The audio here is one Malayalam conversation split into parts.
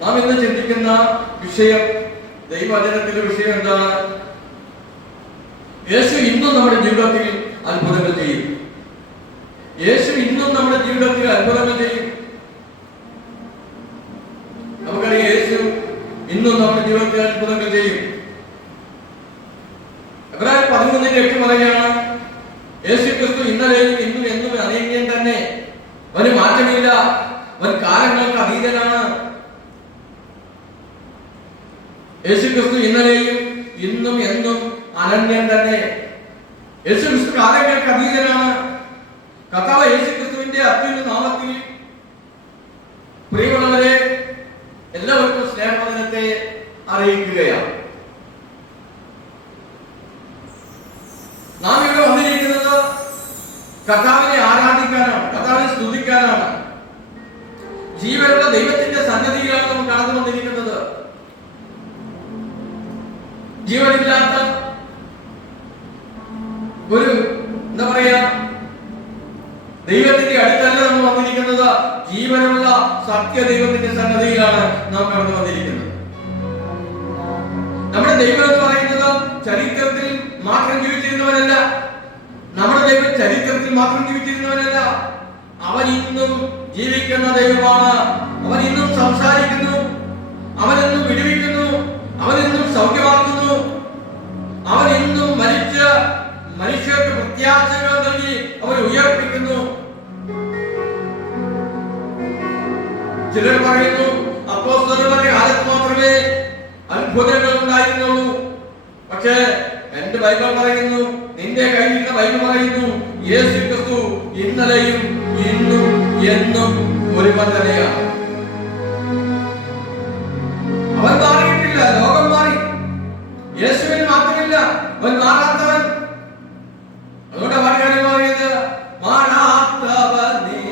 നാം ഇന്ന് ചിന്തിക്കുന്ന വിഷയം, ദൈവവചനത്തിലെ വിഷയം എന്താണ്? യേശു ഇന്നും നമ്മുടെ ജീവിതത്തിൽ അത്ഭുതങ്ങൾ ചെയ്യും. യേശു ഇന്നും നമ്മുടെ ജീവിതത്തിൽ അത്ഭുതങ്ങൾ ചെയ്യും. നമുക്കറിയാം, യേശു ഇന്നും നമ്മുടെ ജീവിതത്തിൽ അത്ഭുതങ്ങൾ ചെയ്യും. എബ്രായർ 13:8 പറയുകയാണ്, യേശു ക്രിസ്തു ഇന്നലെയും ഇന്നും എന്നും അനന്യൻ തന്നെ, അവന് മാറ്റമില്ല, അവൻ കാലങ്ങൾക്ക് അതീതനാണ്. യേശു ക്രിസ്തു ഇന്നലെയും ഇന്നും എന്നും അനന്യൻ തന്നെ. യേശു ക്രിസ്തു കാലങ്ങൾക്ക് അതീതനാണ്. കർത്താവ് യേശു ക്രിസ്തുവിന്റെ അത്യുന്നത നാമത്തിൽ പ്രിയമുള്ളവരെ, എല്ലാവർക്കും സ്നേഹവചനത്തെ അറിയിക്കുകയാണ്. നാം ഇവിടെ വന്നിരിക്കുന്നത് കർത്താവിനെ ആരാധിക്കാനാണ്, കർത്താവിനെ സ്തുതിക്കാനാണ്. ജീവനുള്ള ദൈവത്തിന്റെ സന്നിധിയിലാണ് നമ്മൾ കടന്നു വന്നിരിക്കുന്നത്. ജീവനില്ലാത്ത ഒരു എന്താ പറയാ ദൈവത്തിന്റെ അടുത്തല്ല നമ്മൾ വന്നിരിക്കുന്നത്. ജീവനുള്ള സത്യ ദൈവത്തിന്റെ സന്നദ്ധിയിലാണ് നാം കടന്നു വന്നിരിക്കുന്നത്. നമ്മുടെ ദൈവം എന്ന് പറയുന്നത് ചരിത്രത്തിൽ മാത്രം ജീവിച്ചിരുന്നവനല്ല. നമ്മുടെ ദൈവം ചരിത്രത്തിൽ മാത്രം ജീവിച്ചിരുന്നവനല്ല. അവൻ ഇന്നും ജീവിക്കുന്ന ദൈവമാണ്. അവൻ ഇന്നും സംസാരിക്കുന്നു, അവൻ ഇന്നും വിടുവിക്കുന്നു, അവൻ ഇന്നും സൗഖ്യമാക്കുന്നു, അവൻ ഇന്നും മരിച്ച മനുഷ്യർക്ക് പ്രത്യാശകൾ നൽകി അവൻ ഉയർപ്പിക്കുന്നു. ചിലർ പറയുന്നു, അപ്പോസ്തലന്മാരുടെ കാലത്ത് മാത്രമേ അത്ഭുതങ്ങൾ ഉണ്ടായിരുന്നുള്ളൂ. പക്ഷേ എന്റെ ബൈബിൾ പറയുന്നു, നിന്റെ കയ്യിലുള്ള ബൈബിൾ പറയുന്നു, യേശു ക്രിസ്തു ഇന്നലെയും ഇന്നും എന്നും ഒരുവൻ തന്നെയാണ്. അവൻ മാറിയിട്ടില്ല, ലോകം മാറി. യേശുവിന് മാത്രമില്ല, അവൻ മാറാത്തവൻ. അതുകൊണ്ട് പറയാനും പറയുന്നത്, മാറാത്തവനെ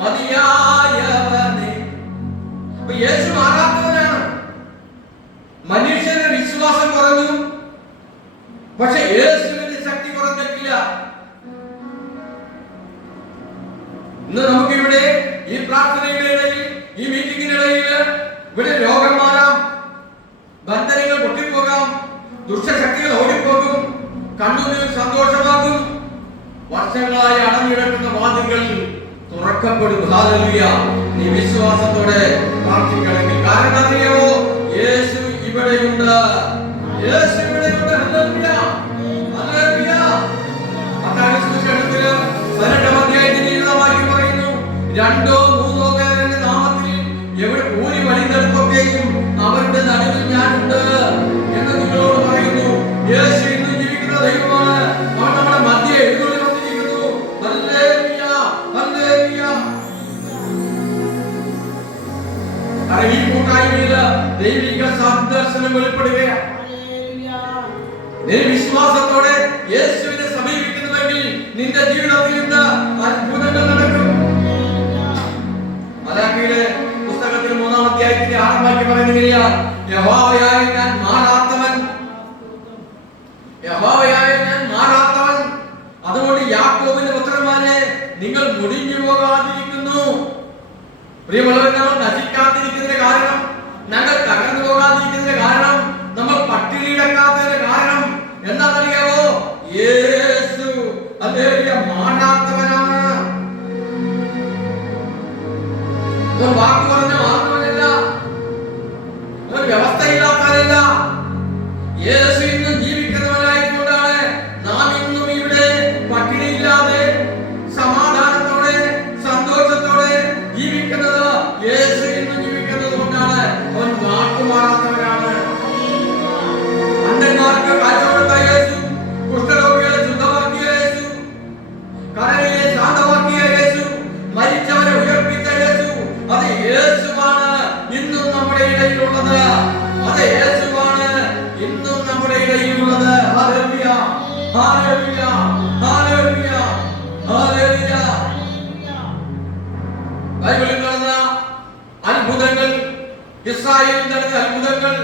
മതിയായവനെ. അപ്പൊ യേശു മാറാത്തവനാണ്. മനുഷ്യന്റെ വിശ്വാസം കുറഞ്ഞു, പക്ഷെ യേശുവിന്റെ ശക്തി കുറഞ്ഞിട്ടില്ല. ഇന്ന് നമുക്കിവിടെ ഈ പ്രാർത്ഥനയുടെ ഇടയിൽ, ഈ മീറ്റിംഗിനിടയിൽ ഇവിടെ രോഗം മാറാം, ബന്ധനങ്ങൾ പൊട്ടിപ്പോകാം, ദുഷ്ടശക്തികൾ ഓടിപ്പോകും, കണ്ണുനീർ സന്തോഷമാകും, വർഷങ്ങളായി അടഞ്ഞിടക്കുന്ന വാതിലുകൾ തുറക്കപ്പെടും. ഹല്ലേലൂയ. നീ വിശ്വാസത്തോടെ പ്രാർത്ഥിക്കണമെങ്കിൽ. കാരണം അറിയാമോ, യേശു ഇവിടെയുണ്ട്. യേശു ഇവിടെയുണ്ട്. ഹല്ലേലൂയ. ഹല്ലേലൂയ. മത്തായി സുവിശേഷത്തിൽ 18-ാം അധ്യായത്തിൽ വാക്യം പറയുന്നു, 2 or 3 പേരുടെ നാമത്തിൽ എവിടെ കൂടി വലിഞ്ഞെടുക്കുകയും അവരുടെ നടുവിൽ ഞാനുണ്ട് എന്ന് നിങ്ങളോട് പറയുന്നു. യേശു ഇന്നും ജീവിക്കുന്ന ദൈവമാണ്. അവൻ നമ്മുടെ മധ്യേ എഴുന്നള്ളി വന്നിരിക്കുന്നു. ഹല്ലേലൂയ. ഹല്ലേലൂയ. ഈ കൂട്ടായ്മയിൽ ദൈവിക സന്ദർശനം വെളിപ്പെടുകയാണ്. നീ വിശ്വാസത്തോടെ യേശുവിനെ സമീപിക്കുന്നുവെങ്കിൽ നിന്റെ ജീവിതത്തിൽ നിന്ന് അത്ഭുതങ്ങൾ നടക്കും. മലാഖിയുടെ പുസ്തകത്തിൽ 3-ാം അധ്യായത്തിന്റെ 6-ാം വാക്യം പറയുന്നത്, യഹോവയായ ഞാൻ മാറാത്തവൻ, യഹോവയായ ഞാൻ മാറാത്തവൻ. അതുകൊണ്ട് യാക്കോബിന്റെ പുത്രന്മാരെ, നിങ്ങൾ മുടിഞ്ഞു പോകാതിരിക്കുന്നു. പ്രിയമുള്ളവർ, നമ്മൾ നശിക്കാതിരിക്കുന്നതിന്റെ കാരണം, ഞങ്ങൾ തകർന്നു പോകാതിരിക്കുന്നതിന്റെ കാരണം, നമ്മൾ പട്ടിണി കിടക്കാത്തതിന്റെ കാരണം എന്താണെന്നറിയാമോ? യേശു ഹല്ലേലൂയ മാറാത്തവനാണ്. അവൻ വാക്ക് പറഞ്ഞ മാറുന്നവനല്ല, അവൻ വ്യവസ്ഥയില്ലാത്തവനല്ല. യേശു ഇന്നും ജീവിക്കുന്നവനായതുകൊണ്ടാണ് നാം ഇന്നും ഇവിടെ പട്ടിണിയില്ലാതെ സമാധാനത്തോടെ സന്തോഷത്തോടെ ജീവിക്കുന്നത്. യേശു ഇന്നും ജീവിക്കുന്നത് കൊണ്ടാണ്. അവൻ വാക്ക് മാറാത്തവനാണ്. അന്ധന്മാർക്ക് കാഴ്ച കൊടുത്ത യേശു, കുഷ്ഠരോഗികളെ ശുദ്ധമാക്കിയ യേശു, കടലിനെ ശാന്തമാക്കിയ യേശു, മരിച്ചവരെ ഉയർപ്പിച്ച യേശു, അത് യേശുവാണ് ഇന്നും നമ്മുടെ ഇടയിലുള്ളത്. അത് യേശുവാണ് ഇന്നും നമ്മുടെ ഇടയിലുള്ളത്. ഹല്ലേലൂയ. ഹല്ലേലൂയ. ഹല്ലേലൂയ. ഹല്ലേലൂയ. ബൈബിളിൽ നടന്ന അത്ഭുതങ്ങൾ, ഇസ്രായേലിൽ നടന്ന അത്ഭുതങ്ങൾ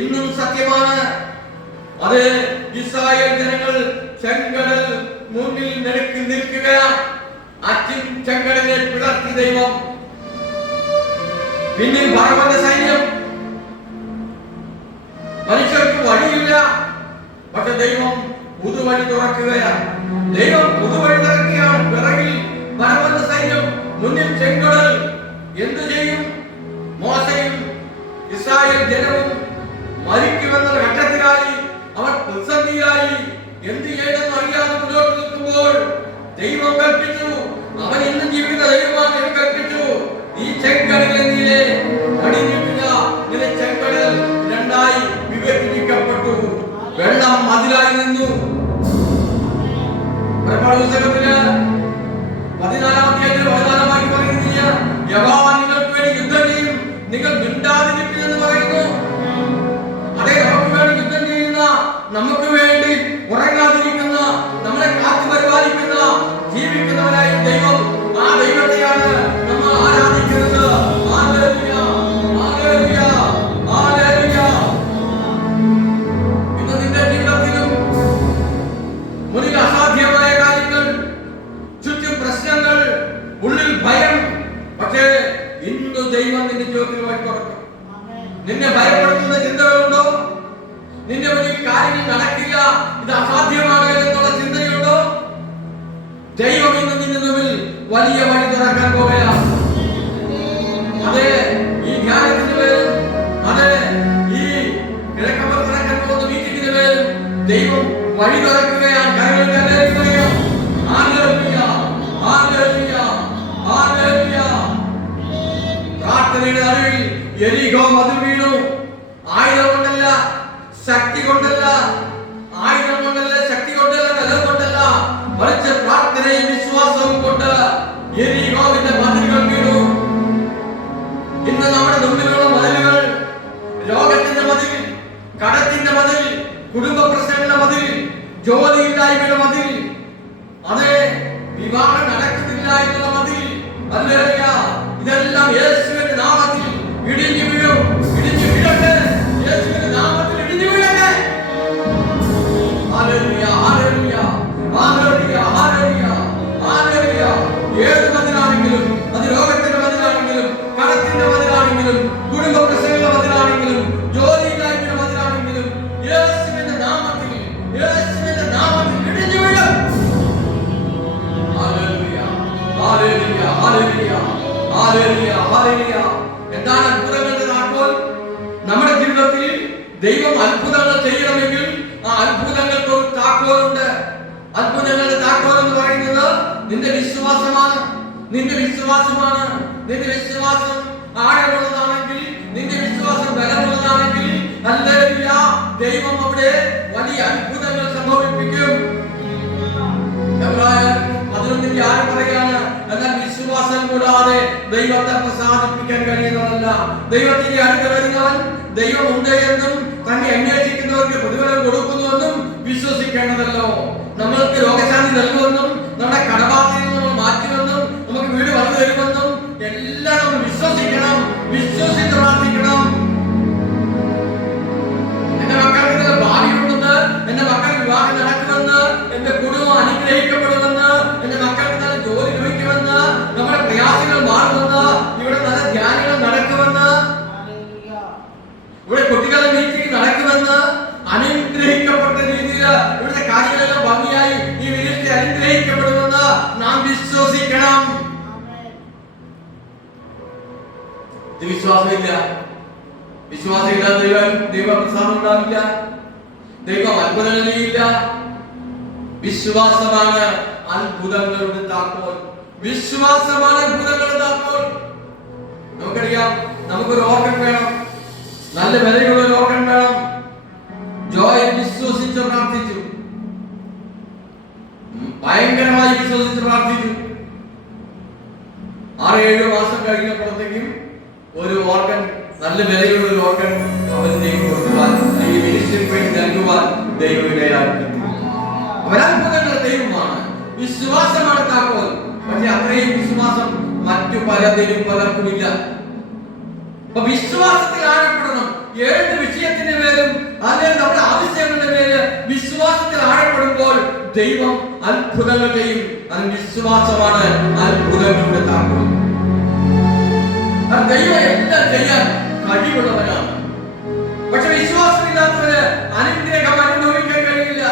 ഇന്നും സത്യമാണ്. അത് ഇസ്രായേൽ ജനങ്ങൾ ചെങ്കടൽ മുന്നിൽ നിൽക്കുകയാണ്. ചെങ്കടലിനെ പിളർത്തി ദൈവം. പിന്നിൽ ഫറവോന്റെ സൈന്യം ദൈവം പുതുവഴി തുറക്കുകയാണ്. ദൈവം പുതുവഴി തുറക്കുകയാണ്. പിറകിൽ പരമന്ന സൈന്യം, മുന്നിൽ ചെങ്കടൽ. എന്തു ചെയ്യും? മോശയും ഇസ്രായേൽ ജനവും മരിക്കുമെന്ന ഘട്ടത്തിലായി, അവർ പ്രതിസന്ധിയായി. എന്ത് ചെയ്യണമെന്ന് അറിയാതെ മുന്നോട്ട് നിൽക്കുമ്പോൾ ദൈവം കൽപ്പിച്ചു. അവൻ ഇന്നും ജീവിക്കുന്ന ദൈവമാണ്. എന്ന് കൽപ്പിച്ചു, ഈ ചെങ്കടലിലെ നീലെ അടിഞ്ഞിട്ടില്ല. നിന്റെ ചെങ്കടൽ രണ്ടായി വിഭജിക്കപ്പെട്ടു. വെള്ളം മതിലായി നിന്നു. പുസ്തകത്തില് 14-ാം അധ്യായത്തിൽ 14-ാം വാക്യം പറയുന്നില്ല, യഹോവ നിങ്ങൾക്ക് വേണ്ടി യുദ്ധം ചെയ്യും, നിങ്ങൾ മിണ്ടാതിരിപ്പിനെന്ന് പറയുന്നു. അതേ, നമുക്ക് വേണ്ടി യുദ്ധം ചെയ്യുന്ന, നമുക്ക് വേണ്ടി ഉറങ്ങാതിരിക്കുന്ന, നമ്മളെ കാത്തു പരിപാലിക്കുന്ന, ജീവിക്കുന്നവനായ ദൈവം, ആ ദൈവത്തെയാണ് നമ്മൾ ആരാധിക്കുന്നത്. ഹല്ലേലൂയ, ഹല്ലേലൂയ, ഹല്ലേലൂയ. ഇന്ന് നിന്റെ ജീവിതത്തിലും മുന്നിൽ അസാധ്യമായ കാര്യങ്ങൾ, ചുറ്റും പ്രശ്നങ്ങൾ, ഉള്ളിൽ ഭയം. പക്ഷേ ഇന്ന് ദൈവം നിന്റെ ജീവിതത്തിൽ വഴി തുറക്കും. നിന്നെ ഭയപ്പെടുത്തുന്ന ചിന്തകളുണ്ടോ? നിന്റെ മുന്നിൽ കാര്യങ്ങൾ നടക്കില്ല, ഇത് അസാധ്യമാണ് എന്നുള്ള ചിന്തയുണ്ടോ? ദൈവം ഇന്ന് നിന്റെ മുന്നിൽ വലിയ വഴി തുറക്കാൻ പോകുകയാണ്. അതെ, ഈ ധ്യാനത്തിന് പേരും, അതെ, ഈ കിഴക്കമ്പലം നടക്കാൻ പോകുന്ന മീറ്റിംഗിന് പേരും ദൈവം വഴി തുറക്കുകയാണ്. കരങ്ങൾ കരയുകയും ഹല്ലേലൂയ, ഹല്ലേലൂയ, ഹല്ലേലൂയ. പ്രാർത്ഥനയുടെ നടുവിൽ യെരിഹോ മതിൽ വീണു. ആയുധം കൊണ്ടല്ല, ശക്തി കൊണ്ടല്ല, ആയുധം കൊണ്ടല്ല, ശക്തി കൊണ്ടല്ല, ബലം കൊണ്ടല്ല, മറിച്ച് പ്രാർത്ഥനയും വിശ്വാസവും കൊണ്ട് യെരിഹോവിന്റെ മതിലുകൾ വീണു. ഇന്ന് നമ്മുടെ മുന്നിലുള്ള മതിലുകൾ, രോഗത്തിന്റെ മതിൽ, കടത്തിന്റെ മതിൽ, കുടുംബ പ്രശ്നങ്ങളുടെ മതിൽ, ജോലിയില്ലായ്മയുടെ മതിൽ, അതെ, വിവാഹം നടക്കുന്നില്ല എന്നുള്ള മതിൽ, ഹല്ലേലൂയ, ഇതെല്ലാം യേശുവിന്റെ നാമത്തിൽ ഇടിഞ്ഞു വീഴും. ഇടിഞ്ഞു വീഴട്ടെ, യേശുവിന്റെ നാമത്തിൽ ഇടിഞ്ഞു വീഴട്ടെ. ഹല്ലേലൂയ, ഹല്ലേലൂയ, ഹല്ലേലൂയ, ഹല്ലേലൂയ, ഹല്ലേലൂയ. ഏത് മതിലാണെങ്കിലും, അത് രോഗത്തിന്റെ മതിലാണെങ്കിലും, കടത്തിന്റെ മതിലാണെങ്കിലും, കുടുംബ പ്രശ്നങ്ങളുടെ മതിലാണെങ്കിലും, ജോലിയില്ലായ്മയുടെ മതിലാണെങ്കിലും, യേശുവിന്റെ നാമത്തിൽ, യേശുവിന്റെ നാമത്തിൽ ഇടിഞ്ഞു വീഴും. ഹല്ലേലൂയ, ഹല്ലേലൂയ, ഹല്ലേലൂയ, ഹല്ലേലൂയ, ഹല്ലേലൂയ. എന്താണ് അത്ഭുതങ്ങളുടെ താക്കോൽ? നമ്മുടെ ജീവിതത്തിൽ ദൈവം അത്ഭുതങ്ങൾ ചെയ്യണമെങ്കിൽ ആ അത്ഭുതങ്ങൾക്ക് ഒരു താക്കോലുണ്ട്. അത്ഭുതങ്ങളുടെ താക്കോൽ എന്ന് പറയുന്നത് നിന്റെ വിശ്വാസമാണ്. നിന്റെ വിശ്വാസമാണ്. നിന്റെ വിശ്വാസം ആഴമുള്ളതാണെങ്കിൽ, നിന്റെ വിശ്വാസം ബലമുള്ളതാണെങ്കിൽ, ഹല്ലേലൂയ, ദൈവം അവിടെ വലിയ അത്ഭുതങ്ങൾ സംഭവിപ്പിക്കും. എബ്രായർ 11:6 പറയാണ്, എന്നാൽ വിശ്വാസം കൂടാതെ ദൈവത്തെ പ്രസാദിപ്പിക്കാൻ കഴിയുന്നതല്ല. ദൈവത്തിന്റെ അടുത്ത് വരുന്നവൻ ദൈവമുണ്ട് എന്നും തന്നെ അന്വേഷിക്കുന്നവർക്ക് പ്രതിഫലം കൊടുക്കുന്നുവെന്നും വിശ്വസിക്കേണ്ടതല്ലോ. നമ്മൾക്ക് രോഗശാന്തി നൽകുമെന്നും, നമ്മുടെ കടബാധ്യതയിൽ നമ്മൾ മാറ്റുമെന്നും, നമുക്ക് വീട് വന്നു തരുമെന്നും എല്ലാം നമ്മൾ വിശ്വസിക്കണം. വിശ്വസിച്ച് പ്രാർത്ഥിക്കണം. എന്റെ മക്കൾക്ക് ഭാവിയുണ്ടെന്ന്, എന്റെ മക്കൾ വിവാഹം നടക്കുമെന്ന്, എന്റെ കുടുംബം അനുഗ്രഹിക്കപ്പെടുമെന്ന്, എന്റെ മക്കൾക്ക് നല്ല ജോലി ലഭിക്കുമെന്ന്, നമ്മുടെ പ്രയാസങ്ങൾ മാറുമെന്ന്, ഇവിടെ നല്ല ധ്യാനങ്ങൾ നടക്കുമെന്ന്, ഇവിടെ കുട്ടികളുടെ മീറ്റിംഗ് നടക്കുമെന്ന്, അനുഗ്രഹിക്കപ്പെട്ട രീതിയിൽ ഇവിടുത്തെ കാര്യങ്ങളെല്ലാം ഭംഗിയായി ഈ വീട്ടിൽ അനുഗ്രഹിക്കപ്പെടുമെന്ന് നാം വിശ്വസിക്കണം. വിശ്വാസമില്ല, വിശ്വാസമില്ലാതെ ദൈവപ്രസാദം ഉണ്ടാവില്ല, ദൈവം അത്ഭുതങ്ങൾ ചെയ്യില്ല. വിശ്വാസമാണ് അത്ഭുതങ്ങളുടെ താക്കോൽ. വിശ്വാസമാണ് അത്ഭുതങ്ങളുടെ താക്കോൽ. നമുക്കറിയാം, നമുക്കൊരു ഓർഗൻ വേണം, നല്ല വിലയുള്ള ഒരു ഓർഗൻ വേണം. ജോയൽ വിശ്വസിച്ച് പ്രാർത്ഥിച്ചു, ഭയങ്കരമായി വിശ്വസിച്ച് പ്രാർത്ഥിച്ചു. 6-7 മാസം കഴിഞ്ഞപ്പോഴത്തേക്കും ഒരു ഓർഗൻ, നല്ല വിലയുള്ള ഒരു ഓർഗൻ അവന് കൊടുക്കുവാൻ, ഈ മിനിസ്ട്രിക്ക് വേണ്ടി നൽകുവാൻ ദൈവം ഇടയാക്കി. അവരത്ഭുതങ്ങളുടെ ദൈവമാണ്. വിശ്വാസമാണ് താക്കോൽ. പക്ഷെ അത്രയും വിശ്വാസം മറ്റു പലർക്കുമില്ല. അപ്പൊ വിശ്വാസത്തിൽ ആഴപ്പെടണം. ഏത് വിഷയത്തിന്റെ മേലും, അല്ലെങ്കിൽ നമ്മുടെ ആവശ്യങ്ങളുടെ മേല് വിശ്വാസത്തിൽ ആഴപ്പെടുമ്പോൾ ദൈവം അത്ഭുതങ്ങൾ ചെയ്യും. അത് വിശ്വാസമാണ് അത്ഭുതങ്ങളുടെ താക്കോൽ. ദൈവം എല്ലാം ചെയ്യാൻ കഴിവുള്ളവനാണ്. പക്ഷെ വിശ്വാസമില്ലാത്തവന് അനുഗ്രഹം അനുഭവിക്കാൻ കഴിയില്ല.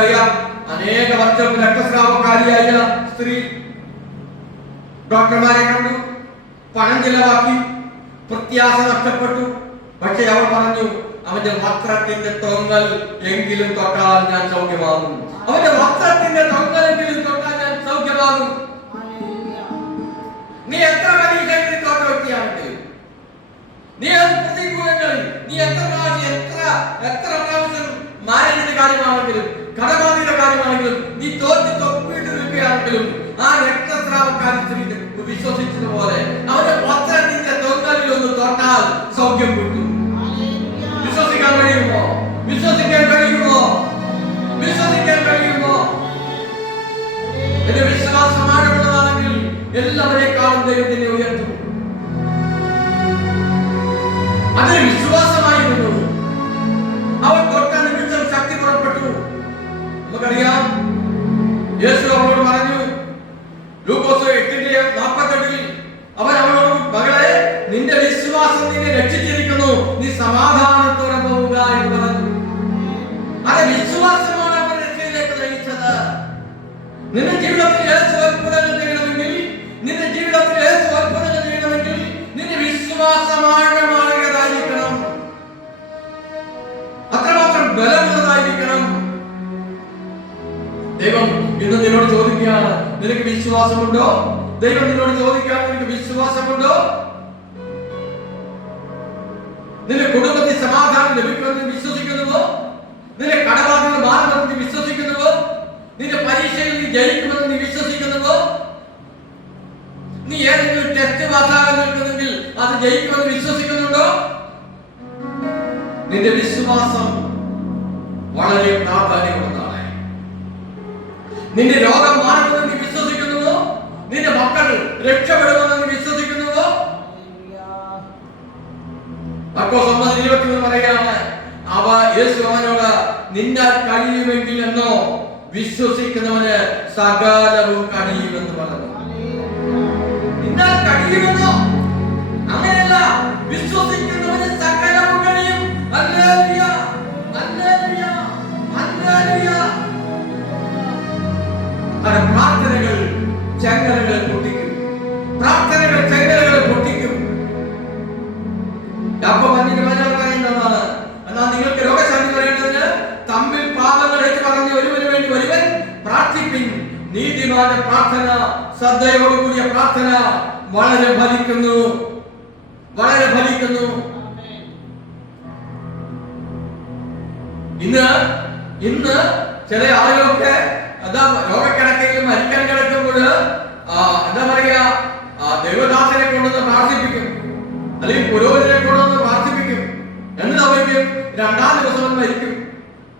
നമുക്കറിയാം, അനേക വർഷം രക്തസ്രാവക്കാരിയായ സ്ത്രീ ഡോക്ടർമാരെ കണ്ടു, പണം ചെലവാക്കി, പ്രത്യാശ നഷ്ടപ്പെട്ടു. പക്ഷെ അവൾ പറഞ്ഞു, അവന്റെ വസ്ത്രത്തിന്റെ തൊങ്ങൽ എങ്കിലും തൊട്ടാൽ ഞാൻ സൗഖ്യമാകും. അവന്റെ വസ്ത്രത്തിന്റെ തൊങ്ങലെങ്കിലും തൊട്ടാൽ ഞാൻ സൗഖ്യമാകും. നീ എത്ര പരീക്ഷകളിൽ തോറ്റ വ്യക്തിയാണെങ്കിലും, നീ പ്രതികൂലങ്ങളിൽ, നീ എത്ര പ്രാവശ്യം മാനേജിന്റെ കാര്യമാണെങ്കിലും കടബാധ്യതയുടെ കാര്യമാണെങ്കിലും നീ തോറ്റ് തൊപ്പിട്ട് നിൽക്കുകയാണെങ്കിലും, ആ രക്തസ്രാവക്കാരി സ്ത്രീ വിശ്വസിച്ചതുപോലെ അവന്റെ വസ്ത്രത്തിന്റെ തൊങ്ങലിൽ ഒന്ന് തൊട്ടാൽ സൗഖ്യം കിട്ടും. വിശ്വസിക്കാൻ കഴിയുമോ? വിശ്വസിക്കാൻ കഴിയുമോ? വിശ്വസിക്കാൻ കഴിയുമോ? എന്റെ വിശ്വാസമാകുന്നതാണെങ്കിൽ എല്ലാവരെക്കാളും ദൈവത്തിനെ ഉയർത്തും. അതിന് വിശ്വാസമായിരുന്നു. അവൾ തൊട്ട നിമിഷം ശക്തി പുറപ്പെട്ടു. നമുക്കറിയാം, യേശു അവളോട് പറഞ്ഞു, ലൂക്കോസ് 8:48 അവൻ അവളോട്, മകളെ, നിന്റെ വിശ്വാസം നിന്നെ രക്ഷിച്ചിരിക്കുന്നു, നീ സമാധാനത്തോടെ പോവുക എന്ന് പറഞ്ഞു. അത് വിശ്വാസമാണ് അവൻ രക്ഷയിലേക്ക് നയിച്ചത്. നിന്റെ ജീവിതത്തിൽ യേശു അത്ഭുതങ്ങൾ ചെയ്യണമെങ്കിൽ, നിന്റെ ജീവിതത്തിൽ യേശു അത്ഭുതങ്ങൾ ചെയ്യണമെങ്കിൽ നിന്റെ വിശ്വാസമാഴമായതായിരിക്കണം, അത്രമാത്രം ബലമുള്ളതായിരിക്കണം. ദൈവം ഇന്ന് നിന്നോട് ചോദിക്കുകയാണ്, നിനക്ക് വിശ്വാസമുണ്ടോ? ദൈവം നിന്നോട് ചോദിക്കുകയാണ്, നിനക്ക് വിശ്വാസമുണ്ടോ? നിന്റെ കുടുംബത്തിൽ സമാധാനം ലഭിക്കുമെന്ന് വിശ്വസിക്കുന്നുവോ? നിന്റെ കടബാധ്യത മാറുമെന്ന് നീ വിശ്വസിക്കുന്നുവോ? നിന്റെ പരീക്ഷയിൽ നീ ജയിക്കുമെന്ന് നീ വിശ്വസിക്കുന്നുവോ? നീ ഏതെങ്കിലും ടെസ്റ്റ് പാസ്സാകാൻ നിൽക്കുന്നെങ്കിൽ അത് ജയിക്കുമെന്ന് വിശ്വസിക്കുന്നുണ്ടോ? നിന്റെ വിശ്വാസം വളരെ പ്രാധാന്യമുള്ളതാണ്. നിന്റെ രോഗം മാറുമെന്ന് നീ വിശ്വസിക്കുന്നുവോ? നിന്റെ മക്കൾ രക്ഷപ്പെടുമെന്ന് നീ വിശ്വസിക്കുന്നുവോ? മർക്കോസ് 9:21 പറയുകയാണ്, അവ യേശു അവനോട്, നിന്നാൽ കഴിയുമെങ്കിൽ എന്നോ, വിശ്വസിക്കുന്നവന് സകലവും കഴിയുമെന്ന് പറഞ്ഞു. നിന്നാൽ കഴിയുമെന്നോ? അങ്ങനെയല്ല, വിശ്വസിക്കുന്നവന് സകലവും കഴിയും. ഹല്ലേലൂയ, ഹല്ലേലൂയ, ഹല്ലേലൂയ. പ്രാർത്ഥനകൾ ചങ്ങലകൾ പൊട്ടിക്കും. പ്രാർത്ഥനകൾ ചങ്ങലകൾ പൊട്ടിക്കും. പറയുന്നതാണ്, എന്നാൽ നിങ്ങൾക്ക് രോഗശാന്തി വരേണ്ടതിന് തമ്മിൽ പാപങ്ങൾ ഏറ്റു പറഞ്ഞ് ഒരുവന് വേണ്ടി ഒരുവൻ പ്രാർത്ഥിപ്പിൻ. നീതിമാന്റെ പ്രാർത്ഥന, ശ്രദ്ധയോടുകൂടിയ പ്രാർത്ഥന വളരെ ഫലിക്കുന്നു, വളരെ ഫലിക്കുന്നു. ഇന്ന് ചില ആളുകളൊക്കെ രോഗക്കിടക്കയിൽ മരിക്കാൻ കിടക്കുമ്പോൾ എന്താ പറയാ, ദൈവദാസനെ കൊണ്ടുവന്ന് പ്രാർത്ഥിപ്പിക്കും, അല്ലെങ്കിൽ പുരോഹിതനെ കൊണ്ടുവന്ന് പ്രാർത്ഥിപ്പിക്കും. എന്നിട്ട് അവർക്ക് 2-ാം ദിവസം മരിക്കും,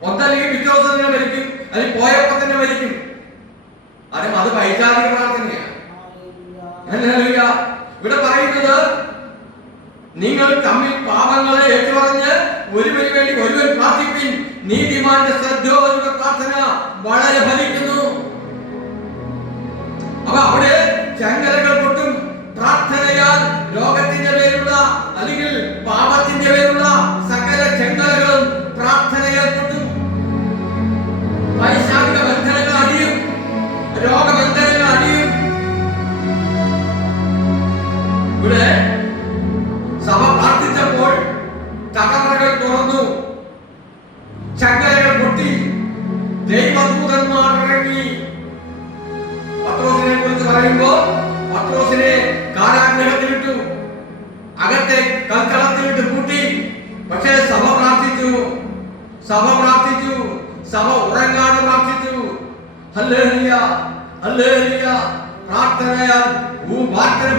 ഒന്നല്ലെങ്കിൽ പിറ്റേ ദിവസം തന്നെ മരിക്കും, അല്ലെങ്കിൽ പോയപ്പോ തന്നെ മരിക്കും. അത് പൈശാചിക പ്രാർത്ഥനയാണ്. ഇവിടെ പറയുന്നത്, നിങ്ങൾ തമ്മിൽ പാപങ്ങളെ ഏറ്റുപറഞ്ഞ് ഒരുവന് വേണ്ടി ഒരുവൻ പ്രാർത്ഥിപ്പിൻ. നീതിമാന്റെ ശ്രദ്ധയോടുള്ള പ്രാർത്ഥന വളരെ ഫലിക്കുന്നു. അപ്പൊ അവിടെ ചങ്ങലകൾ പൊട്ടും. പ്രാർത്ഥനയാൽ രോഗത്തിന്റെ പേരുള്ള അല്ലെങ്കിൽ പാപത്തിന്റെ പേരുള്ള സകല ചങ്ങലകളും പ്രാർത്ഥനയാൽ പൊട്ടും. പൈശാചിക ബന്ധനങ്ങൾ അടിയും, രോഗബന്ധനങ്ങൾ അടിയും. ഇവിടെ സഭ പ്രാർത്ഥിച്ചപ്പോൾ തകർച്ചകൾ തുറന്നു, ചങ്ങലകൾ പൊട്ടി, ദൈവദൂതന്മാർ ഇറങ്ങി. പത്രോസിനെ കുറിച്ച് പറയുമ്പോൾ പത്രോസിനെ കാരാഗ്രഹത്തിലിട്ടു, അകത്തെ കൽക്കളത്തിലിട്ട് പൂട്ടി. പക്ഷേ സഭ പ്രാർത്ഥിച്ചു, സഭ പ്രാർത്ഥിച്ചു, സഭ ഉറങ്ങാതെ പ്രാർത്ഥിച്ചു. ഹല്ലേലൂയ, ഹല്ലേലൂയ. പ്രാർത്ഥനയാൽ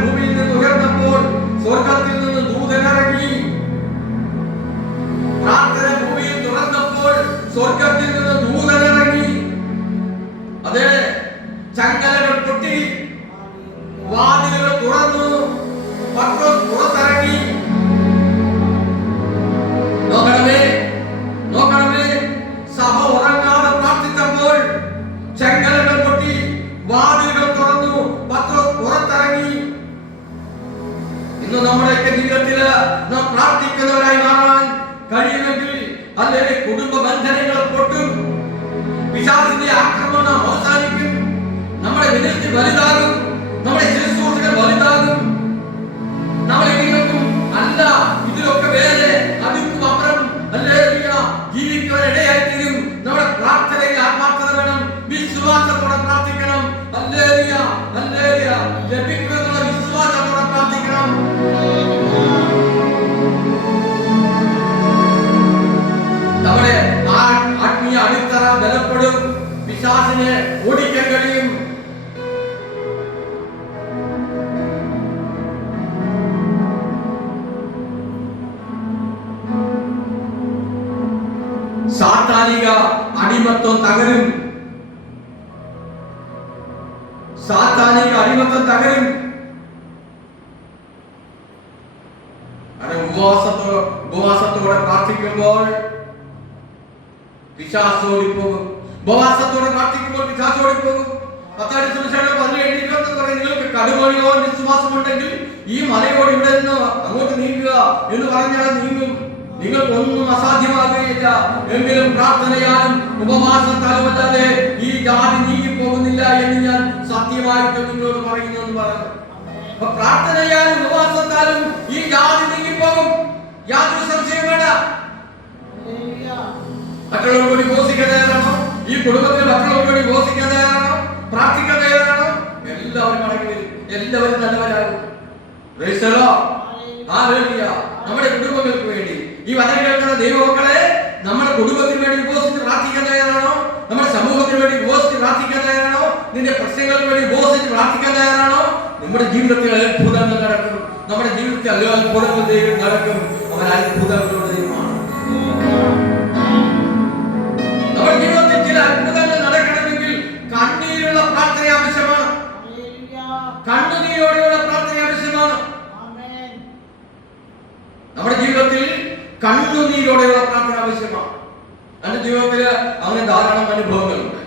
ഭൂമിയിൽ നിന്ന് ഉയർന്നപ്പോൾ സ്വർഗത്തിൽ നിന്ന് ദൂതൻ ഇറങ്ങി. പ്രാർത്ഥന ഭൂമിയിൽ തുറന്നപ്പോൾ സ്വർഗത്തിൽ നിന്ന് ദൂതൻ ഇറങ്ങി. അതെ, ചങ്ങലകൾ പൊട്ടി, വാതിലുകൾ തുറന്നു, പത്രോസ് പുറത്തിറങ്ങി. നോക്കണമേ, നോക്കണമേ, സഭ ഉറങ്ങാതെ പ്രാർത്ഥിച്ചപ്പോൾ ചങ്ങലകൾ പൊട്ടി, വാതിലുകൾ തുറന്നു, പത്രോസ് പുറത്തിറങ്ങി. ഇന്ന് നമ്മുടെയൊക്കെ ജീവിതത്തിൽ നാം പ്രാർത്ഥിക്കുന്നവരായി മാറാൻ കഴിയുമെങ്കിൽ, അല്ലെങ്കിൽ കുടുംബ ബന്ധനങ്ങൾ പൊട്ടും, പിശാചിന്റെ ആക്രമണം അവസാനിക്കും. നമ്മുടെ വിനീതി വലുതാകും, നമ്മുടെ ശുശ്രൂഷകൾ വലുതാകും. നമ്മളെങ്കിലും അല്ല, ഇതിലൊക്കെ വേറെ അതിനും അപ്പുറം ജീവിക്കുവാൻ ഇടയായിത്തീരും. നമ്മുടെ പ്രാർത്ഥനയിൽ ആത്മാർത്ഥത വേണം, വിശ്വാസത്തോടെ പ്രാർത്ഥിക്കണം. ലഭിക്കുമെന്നുള്ള വിശ്വാസത്തോടെ പ്രാർത്ഥിക്കണം. നമ്മുടെ ആത്മീയ അടിത്തറ ബലപ്പെടും, പിശാചിനെ ഓടിക്കാൻ കഴിയും. സാത്താനിക അടിമത്വം തകരും. സാത്താനിക അടിമത്വം തകരും. ഉപവാസത്തോടെ പ്രാർത്ഥിക്കുമ്പോൾ പിശാച് ഓടിപ്പോകും. ഉപവാസത്തോടെ പ്രാർത്ഥിക്കുമ്പോൾ പിശാച് ഓടിപ്പോകും. നിങ്ങൾക്ക് കടുമണിയോ വിശ്വാസമുണ്ടെങ്കിൽ ഈ മലയോട് ഇവിടെ നിന്ന് അങ്ങോട്ട് നീങ്ങുക എന്ന് പറഞ്ഞാൽ നീങ്ങും. നിങ്ങൾക്കൊന്നും അസാധ്യമാകുകയില്ല. എങ്കിലും പ്രാർത്ഥനയാലും ഉപവാസത്താലും അല്ലാതെ ഈ ജാതി നീങ്ങിപ്പോകുന്നില്ല എന്ന് ഞാൻ സത്യമായിട്ട് നിങ്ങളോട് പറയുന്നു എന്ന് പറഞ്ഞു. അപ്പൊ പ്രാർത്ഥനയാലും ഉപവാസത്താലും ഈ ജാതി നീങ്ങിപ്പോകും, യാതൊരു സംശയം വേണ്ട. മറ്റുള്ളവർ കൂടി ഘോഷിക്കാൻ തയ്യാറാണോ? ഈ കുടുംബത്തിൽ മറ്റുള്ളവർ കൂടി ഘോഷിക്കാൻ തയ്യാറാണോ? പ്രാർത്ഥിക്കാൻ തയ്യാറാണോ? എല്ലാവരും മടങ്ങി വരും, എല്ലാവരും നല്ലവരാകും. നമ്മുടെ കുടുംബങ്ങൾക്ക് വേണ്ടി ഈ വചനം കേൾക്കുന്ന ദൈവമക്കളെ, നമ്മുടെ കുടുംബത്തിന് വേണ്ടി ഉപവസിച്ച് പ്രാർത്ഥിക്കാൻ തയ്യാറാണോ? നമ്മുടെ സമൂഹത്തിന് വേണ്ടി ഉപവസിച്ച് പ്രാർത്ഥിക്കാൻ തയ്യാറാണോ? നിന്റെ പ്രശ്നങ്ങൾക്ക് വേണ്ടി ഉപവസിച്ച് പ്രാർത്ഥിക്കാൻ തയ്യാറാണോ? നമ്മുടെ ജീവിതത്തിൽ അത്ഭുതങ്ങൾ നടക്കും. നമ്മുടെ ജീവിതത്തിൽ അത്ഭുതങ്ങൾ ദൈവം നടക്കും. അവൻ അത്ഭുതങ്ങളുടെ ദൈവമാണ്. നമ്മുടെ ജീവിതത്തിൽ ചില അത്ഭുതങ്ങൾ നടക്കണമെങ്കിൽ കണ്ണീരുള്ള പ്രാർത്ഥന ആവശ്യമാണ്. കണ്ണുനീരോടെയുള്ള പ്രാർത്ഥന ആവശ്യമാണ്. നമ്മുടെ ജീവിതത്തിൽ കണ്ണുനീരോടെയുള്ള പ്രാർത്ഥന ആവശ്യമാണ്. എന്റെ ജീവിതത്തിൽ അവന് ധാരാളം അനുഭവങ്ങളുണ്ട്.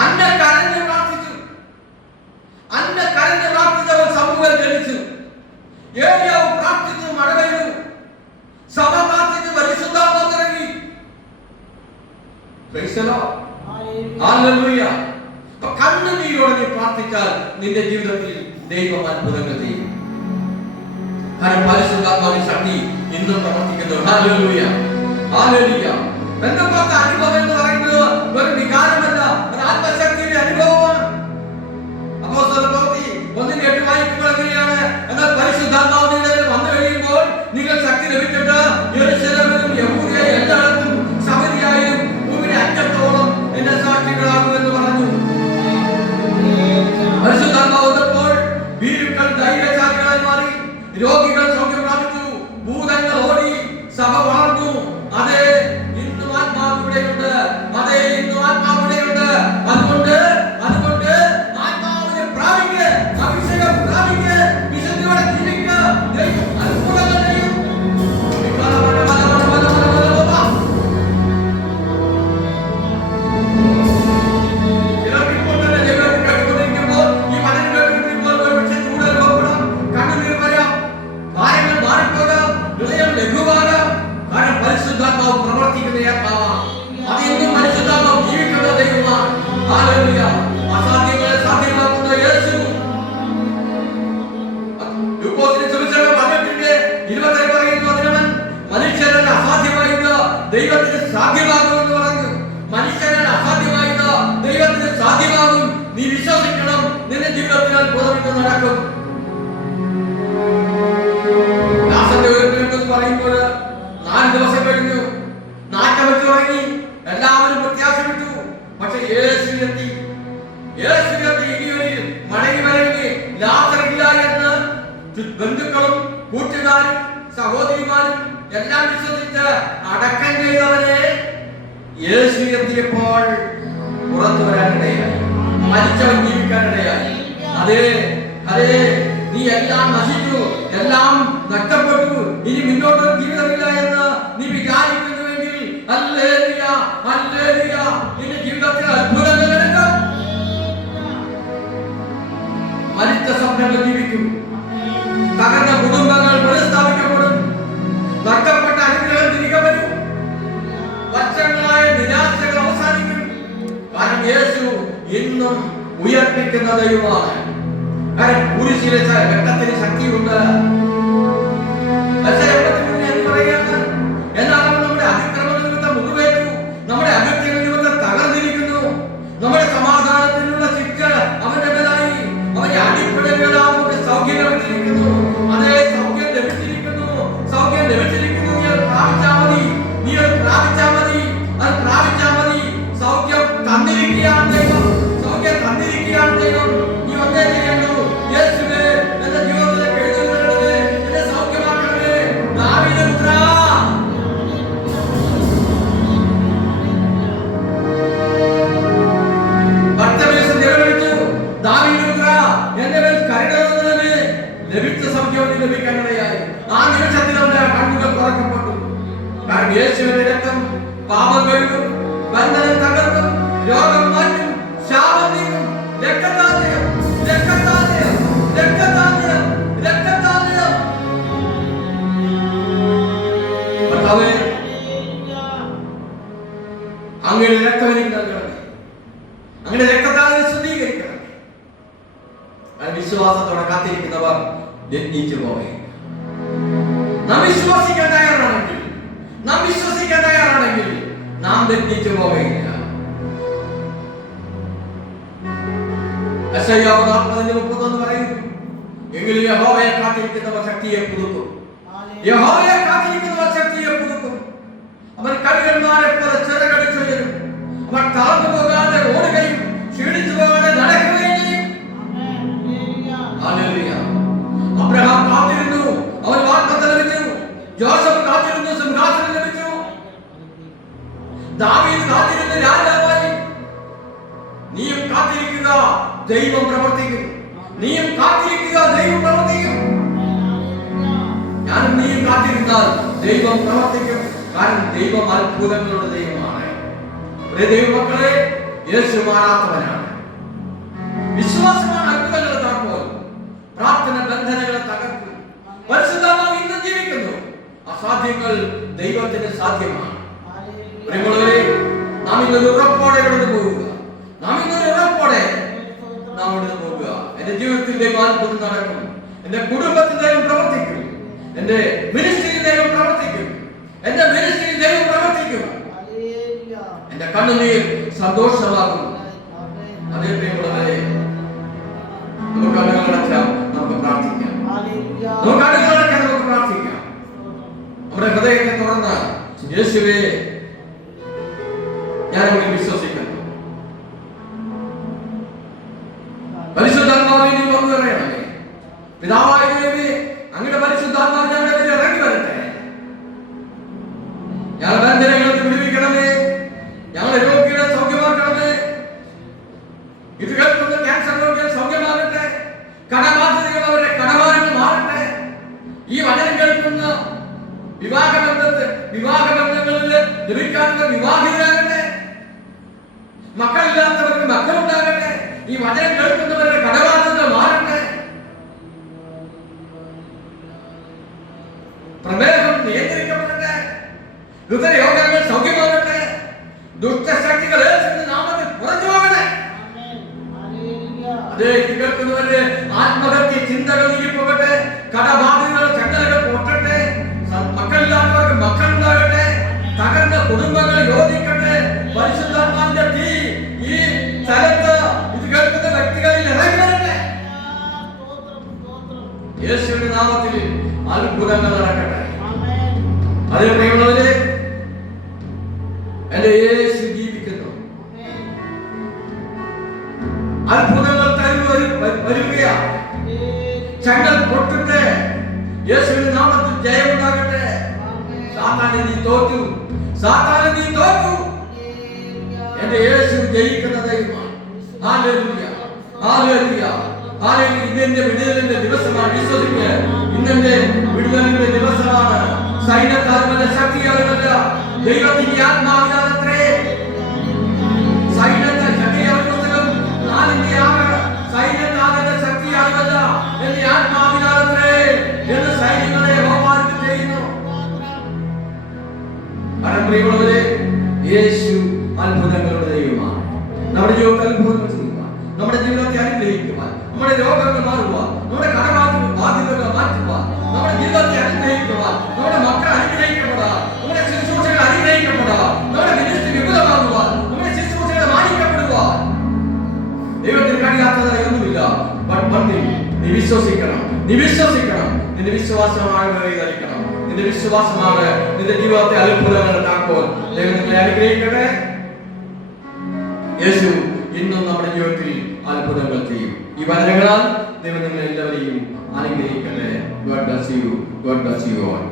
അന്ന കരഞ്ഞ് പ്രാർത്ഥിച്ചവൻ സമൂഹം ജനിച്ചു. ഏലിയാവ് പ്രാർത്ഥിച്ചു, മഴ പെയ്തു. സഭ പ്രാർത്ഥിച്ച് പരിശുദ്ധാത്മാവ് ഇറങ്ങി. കണ്ണുനീരോടെ നീ പ്രാർത്ഥിച്ചാൽ നിന്റെ ജീവിതത്തിൽ ദൈവം അത്ഭുതങ്ങൾ ചെയ്യും. കാരണം പരിശുദ്ധാത്മാവിന്റെ ശക്തി ഇന്നും പ്രവർത്തിക്കുന്നു. Hallelujah, hallelujah. പെന്തക്കോസ്ത് അനുഭവം എന്ന് പറയുന്നത് ഒരു വികാരമല്ല, ഒരു ആത്മശക്തിയുടെ അനുഭവമാണ്. അപ്പോസ്തലപ്രവൃത്തി 1:8 വായിക്കുമ്പോൾ എങ്ങനെയാണ്? എന്നാൽ പരിശുദ്ധാത്മാവ് നിങ്ങളിൽ വന്നു കഴിയുമ്പോൾ നിങ്ങൾ ശക്തി ലഭിച്ചിട്ട് യെരൂശലേമിലും യഹൂദയ എല്ലായിടത്തും സമരിയായും ഭൂമിയുടെ അറ്റത്തോളം എന്റെ സാക്ഷികളാകുമെന്ന് പറഞ്ഞു. പരിശുദ്ധാത്മാവ് വന്നപ്പോൾ ഭീരുക്കൾ ധൈര്യശാലികളായി മാറി, രോഗികൾ സൗഖ്യം പ്രാപിച്ചു, ഭൂതങ്ങൾ ഓടി, സഭ വളർന്നു. അതെ, ഇന്നും ആത്മാവിടെയുണ്ട്. അതെ, ഇന്നും ആത്മാവിടെയുണ്ട്. അതുകൊണ്ട് ആത്മാവിനെ പ്രാപിക്കുക, അഭിഷേകം പ്രാപിക്കുക, വിശുദ്ധിയോടെ ജീവിക്കുക. ദൈവം അത്ഭുതങ്ങൾ ചെയ്യും. ദൈവത്തിന് സാധ്യമാകുമെന്ന് പറഞ്ഞു. മനുഷ്യനാൽ അസാധ്യമായത് ദൈവത്തിന് സാധ്യമാകും. നീ വിശ്വസിക്കണം, നിന്റെ ജീവിതത്തിൽ അത്ഭുതം നടക്കും. പറയുമ്പോൾ 4 ദിവസം കഴിഞ്ഞു, നാട്ടം വെച്ച് തുടങ്ങി, എല്ലാവരും പ്രത്യാശ വിട്ടു. പക്ഷെ യേശു എത്തി. ഇനി മടങ്ങി വരങ്ങി ലാസറില്ല എന്ന് ബന്ധുക്കളും കൂട്ടുകാരും സഹോദരിമാരും എല്ലാം വിശ്വസിച്ച് അടക്കം ചെയ്തവനെ യേശു എത്തിയപ്പോൾ പുറത്തു വരാനിടയായി, മരിച്ചവൻ ജീവിക്കാനിടയായി. അതെ, നീ എല്ലാം നശിച്ചു, എല്ലാം നഷ്ടപ്പെട്ടു, ഇനി മുന്നോട്ടൊരു ജീവിതമില്ല എന്ന് നീ വിചാരിക്കുന്നുവെങ്കിൽ ഹല്ലേലൂയ, ഹല്ലേലൂയ, നിന്റെ ജീവിതത്തിൽ അത്ഭുതങ്ങൾ നടക്കും. മരിച്ച സ്വപ്നങ്ങൾ ജീവിക്കും. തകർന്ന കുടുംബങ്ങൾ പുനഃസ്ഥാപിക്കപ്പെടും. നഷ്ടപ്പെട്ട അനുഗ്രഹം തിരികെ വരും. വർഷങ്ങളായ ലഭിക്കുന്ന ദൈവമാണ്. കാരണം കുരിശിലെ രക്തത്തിന് ശക്തിയുണ്ട്. എന്നാൽ അവൻ നമ്മുടെ അതിക്രമ നിമിത്തം മുറിവേറ്റു, നമ്മുടെ അകത്യങ്ങൾ നിമിത്തം തകർന്നിരിക്കുന്നു. നമ്മുടെ സമാധാനത്തിനുള്ള ശിക്ഷ അവന്റെ മേലായി, അവന്റെ അടിപ്പിടകളാൽ നമുക്ക് സൗഖ്യം ലഭിച്ചിരിക്കുന്നു. അതേ സൗഖ്യം ലഭിച്ചിരിക്കുന്നു, സൗഖ്യം ലഭിച്ചിരിക്കുന്നു. നീ അത് പ്രാപിച്ചാൽ മതി, നീ അത് പ്രാപിച്ചാൽ മതി, അത് പ്രാപിച്ചാൽ മതി. സൗഖ്യം തന്നിരിക്കുകയാണ് ദൈവം, സൗഖ്യം തന്നിരിക്കുകയാണ് ദൈവം. നീ ഒന്നേ ചെയ്യണ്ടു, യേശുവേ എന്റെ ജീവിതത്തിലേക്ക് എഴുന്നേൽക്കണമേ, എന്നെ സൗഖ്യമാക്കണമേ. ദാവീദിന്റെ പുത്രാ, ബർത്തമേസ് നിലവിളിച്ചു, ദാവീദിന്റെ പുത്രാ എന്റെ മേൽ കരുണ തോന്നണമേ. ലഭിച്ച സൗഖ്യം ലഭിക്കാനിടയായി. ആ നിമിഷത്തിൽ അവന്റെ കണ്ണുകൾ തുറക്കപ്പെട്ടു. കാരണം യേശുവിന്റെ രക്തം പാപം കഴുകും, ബന്ധനം തകർക്കും, രോഗം മാറ്റും, ശാപം നീക്കും. രക്തത്താലയം, രക്തത്താലയം, രക്തത്താലയം, രക്തത്താലയം. കർത്താവേ, അങ്ങയുടെ രക്തം എനിക്ക് നൽകണമേ, അങ്ങയുടെ രക്തത്താലയം ശുദ്ധീകരിക്കണമേ. വിശ്വാസത്തോടെ കാത്തിരിക്കുന്നവർ ജനിച്ചു പോവേ. നാം വിശ്വസിക്കാൻ തയ്യാറാണെങ്കിൽ, നാം വിശ്വസിക്കാൻ തയ്യാറാണെങ്കിൽ നാം തെറ്റിച്ചു പോവുകയില്ല. യെശയ്യാവ് 40:31 പറയുന്നു, എങ്കിലും യഹോവയെ കാത്തിരിക്കുന്നവർ ശക്തിയെ പുതുക്കും. യഹോവയെ കാത്തിരിക്കുന്നവർ ശക്തിയെ പുതുക്കും. അവൻ കഴുകന്മാരെ പോലെ ചിറകടിച്ചുയരും. അവർ താഴ്ന്നു പോകാതെ ഓടുകയും ക്ഷീണിച്ചു പോകാതെ നടക്കുകയും ചെയ്യും. ഹല്ലേലൂയ. അബ്രഹാം കാത്തിരുന്നു, അവൻ വാഗ്ദത്തം ലഭിച്ചു. ജോസഫ് കാത്തിരുന്നു, സിംഹാസനം ലഭിച്ചു. ദാവീദ് കാത്തിരുന്ന് രാജാവായി. നീയും കാത്തിരിക്കുക, ദൈവം പ്രവർത്തിക്കും. നീയും കാത്തിരിക്കുക, ദൈവം പ്രവർത്തിക്കും. ഞാനും നീയും കാത്തിരുന്നാൽ ദൈവം പ്രവർത്തിക്കും. കാരണം ദൈവം അത്ഭുതങ്ങളുടെ ദൈവമാണ്. ദൈവമക്കളെ, യേശു മാറാത്തവനാണ്. വിശ്വാസമാണ് അത്ഭുതങ്ങളെ താക്കോൽ. പ്രാർത്ഥന ബന്ധനങ്ങളെ തകർക്കും. പരിശുദ്ധാത്മാവ് ഇന്നും ജീവിക്കുന്നു. അസാധ്യങ്ങൾ ദൈവത്തിന് സാധ്യമാണ്. നാം ഇന്നൊരു ഉറപ്പോടെ കടന്നു പോവുക. നാം ഇന്നൊരു ഉറപ്പോടെ നാം കടന്നു പോവുക. എന്റെ ജീവിതത്തിൽ ദൈവം അത്ഭുതം നടക്കും. എന്റെ കുടുംബത്തിൽ ദൈവം പ്രവർത്തിക്കും. എന്റെ മിനിസ്ട്രിയിൽ ദൈവം പ്രവർത്തിക്കും. എന്റെ മിനിസ്ട്രിയിൽ ദൈവം പ്രവർത്തിക്കും. എന്റെ കണ്ണുനീർ സന്തോഷമാകും. അതേ പ്രിയമുള്ളവരെ, നമുക്ക് കണ്ണുകളടച്ചാൽ നമുക്ക് പ്രാർത്ഥിക്കാം. നമുക്ക് കണ്ണുകളടച്ചാൽ നമുക്ക് പ്രാർത്ഥിക്കാം. നമ്മുടെ ഹൃദയത്തെ തുറന്ന് യേശുവേ, ഞാൻ അങ്ങ് വിശ്വസിക്കുന്നു. പരിശുദ്ധാത്മാവേ, നീ വന്നു പറയണമേ. പിതാവായ ദൈവമേ, അങ്ങയുടെ പരിശുദ്ധാത്മാവ് ഞങ്ങളുടെ മേൽ ഇറങ്ങി വരട്ടെ. ഞങ്ങളുടെ ബന്ധനങ്ങളെ വിടുവിക്കണമേ. ഞങ്ങളുടെ രോഗികളെ സൗഖ്യമാക്കണമേ. ഇത് കേൾക്കുന്ന ക്യാൻസർ രോഗികൾ സൗഖ്യമാകട്ടെ. കടബാധ്യതകൾ അവരുടെ കടഭാരങ്ങൾ മാറട്ടെ. ഈ വചനം കേൾക്കുന്ന വിവാഹബന്ധങ്ങളിൽ ലഭിക്കാനുള്ള വിവാഹിതരാകട്ടെ. മക്കളില്ലാത്തവർക്ക് മക്കളുണ്ടാകട്ടെ. ഈ വചനം കേൾക്കുന്നവരുടെ കടബാധ്യത മാറട്ടെ. പ്രമേഹം നിയന്ത്രിക്കപ്പെടട്ടെ. ഹൃദയരോഗങ്ങൾ സൗഖ്യമാകട്ടെ. ദുഷ്ടശക്തികൾ യേശുവിന്റെ നാമത്തിൽ പുറത്തു പോകട്ടെ. അതേ കേൾക്കുന്നവരുടെ ആത്മഹത്യ ചിന്തകൾ നീങ്ങിപ്പോകട്ടെ. കടബാധ്യതകളുടെ ചങ്ങലകൾ പൊട്ടട്ടെ. മക്കളില്ലാത്തവർക്ക് മക്കളുണ്ടാകട്ടെ. തകർന്ന കുടുംബങ്ങൾ യോജിക്കട്ടെ. പരിശുദ്ധാത്മാവിന്റെ തീ ഈ സ്ഥലത്ത് ഇത് കേൾക്കുന്ന വ്യക്തികളിൽ ഇറങ്ങി വരട്ടെ. യേശുവിന്റെ നാമത്തിൽ അത്ഭുതങ്ങൾ നടക്കട്ടെ. അതേ പ്രിയമുള്ളവരെ, എന്റെ യേശു ജീവിക്കുന്നു. അത്ഭുതങ്ങൾ വരികയാണ്. ചങ്ങൽ പൊട്ടട്ടെ. യേശുവിന്റെ നാമത്തിൽ ജയമുണ്ടാകട്ടെ. സാത്താനെ നീ തോറ്റു, സാത്താനെ നീ തോറ്റു. എന്റെ യേശു ജയിക്കുന്ന ദൈവമാണ്. ഹല്ലേലൂയ, ഹല്ലേലൂയ, ഹല്ലേലൂയ. ഇതെന്റെ വിടുതലിന്റെ ദിവസമാണ്. വിശ്വസിക്കുക, ഇന്നെന്റെ വിടുതലിന്റെ ദിവസമാണ്. സൈന്യത്താൽമല്ല, ശക്തിയാലുമല്ല, ദൈവത്തിന്റെ ആത്മാവിനാലത്രേ. സൈന്യത്താൽ ശക്തിയാൽ പുസ്തകം 4:6 സൈന്യത്താലല്ല, ശക്തിയാലുമല്ല, എന്റെ ആത്മാവിനാലത്രേ എന്ന് സൈന്യങ്ങളെ ബഹുമാനം ചെയ്യുന്നു. പ്രിയമുള്ളവരെ, യേശു അത്ഭുതങ്ങളുടെ ദൈവമാണ്. നമ്മുടെ ജീവിതത്തിൽ അത്ഭുതങ്ങൾ ചെയ്യുക, നമ്മുടെ ജീവിതത്തെ അനുഗ്രഹിക്കുക. നമ്മുടെ രോഗങ്ങൾ മാറുക, നമ്മുടെ കടബാധ്യതകൾ മാറ്റുക, നമ്മുടെ ജീവിതത്തെ അനുഗ്രഹിക്കുക, നമ്മുടെ മക്കൾ അനുഗ്രഹിക്കപ്പെടുക, നമ്മുടെ ശുശ്രൂഷകൾ അനുഗ്രഹിക്കപ്പെടുക, നമ്മുടെ മിനിസ്ട്രി വിപുലമാകുക, നമ്മുടെ ശുശ്രൂഷകൾ മാനിക്കപ്പെടുക. ദൈവത്തിന് കഴിയാത്തതായി ഒന്നുമില്ല. നീ വിശ്വസിക്കണം, നീ വിശ്വസിക്കണം. നിന്റെ വിശ്വാസമാണ് ധരിക്കണം. നിന്റെ വിശ്വാസമാണ് നിന്റെ ജീവിതത്തെ അത്ഭുതങ്ങൾ താക്കോൽ. ദൈവം നിങ്ങളെ അനുഗ്രഹിക്കട്ടെ. യേശു ഇന്നും നമ്മുടെ ജീവിതത്തിൽ അത്ഭുതങ്ങൾ ചെയ്യും. ഈ വചനങ്ങളാൽ ദൈവം നിങ്ങളെ എല്ലാവരെയും അനുഗ്രഹിക്കട്ടെ. God bless you. God bless you all.